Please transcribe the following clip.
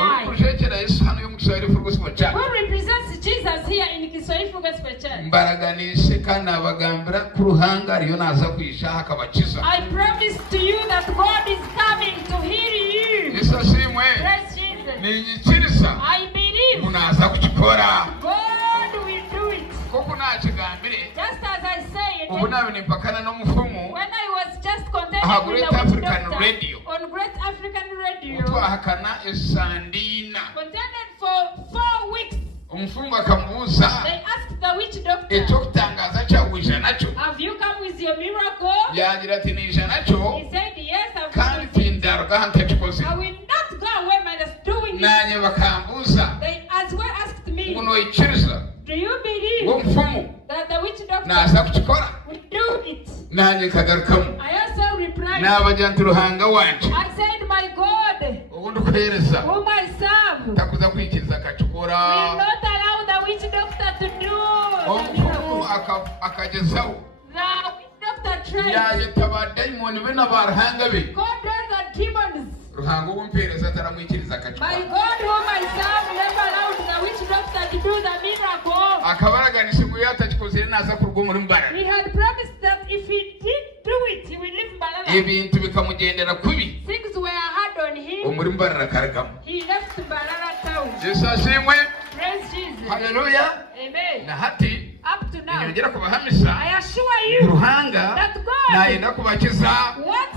lie. Who represents Jesus here in Kiswahili Gospel Church? I promise to you that God is coming to heal you. Praise Jesus. I believe God will do it. Just as I said, when I was just contending with the witch doctor on Great African Radio, contended for 4 weeks. They asked the witch doctor, have you come with your miracle? He said, yes, I've come with it. I will not go away minus doing it. They as well asked me, do you believe that the witch doctor will do it? I also replied, I said, my God, whom I serve, will not allow the witch doctor to do the miracle. The witch doctor tried. God does the demons. My God, whom I serve, never allowed the witch doctor to do the miracle. He had promised that if he did do it, he will leave Mbarara. Things were hard on him. He left Mbarara town. Praise Jesus. Hallelujah. Amen. Up to now, I assure you that God wants